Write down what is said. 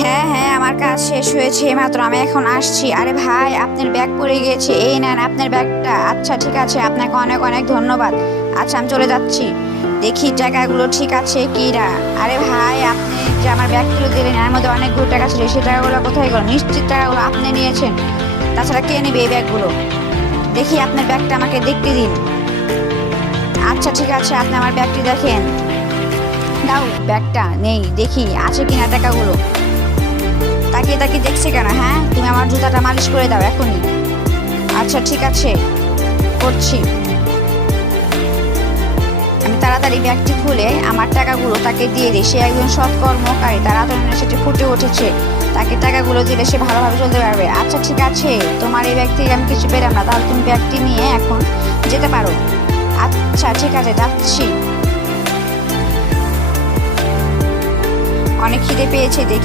হ্যাঁ হ্যাঁ, আমার কাজ শেষ হয়েছে মাত্র, আমি এখন আসছি। আরে ভাই, আপনার ব্যাগ পড়ে গিয়েছে, এই নেন আপনার ব্যাগটা। আচ্ছা ঠিক আছে, আপনাকে অনেক অনেক ধন্যবাদ। আচ্ছা আমি চলে যাচ্ছি, দেখি টাকাগুলো ঠিক আছে কি না। আরে ভাই, আপনি যে আমার ব্যাগ তুলে দিলেন, এর মধ্যে অনেকগুলো টাকা ছিল, সেই টাকাগুলো কোথায় গেল? নিশ্চিত টাকাগুলো আপনি নিয়েছেন, তাছাড়া কে নেবে এই ব্যাগগুলো? দেখি আপনার ব্যাগটা আমাকে দেখতে দিন। আচ্ছা ঠিক আছে, আপনি আমার ব্যাগটি দেখেন। দাও ব্যাগটা, নেই, দেখি আছে কিনা টাকাগুলো। তাকিয়ে তাকিয়ে দেখছে কেন? হ্যাঁ, তুমি আমার জুতাটা মালিশ করে দাও এখনই। আচ্ছা ঠিক আছে, করছি। আমি তাড়াতাড়ি ব্যাগটি খুলে আমার টাকাগুলো তাকে দিয়ে দিই। সে একজন সৎ কর্মকারী, তার আচরণে সেটি ফুটে উঠেছে। তাকে টাকাগুলো দিলে সে ভালোভাবে চলতে পারবে। আচ্ছা ঠিক আছে, তোমার এই ব্যাগ থেকে আমি কিছু পেলাম না, তাহলে তুমি ব্যাগটি নিয়ে এখন যেতে পারো। আচ্ছা ঠিক আছে, যাচ্ছি। অনেক খিদে পেয়েছে, দেখি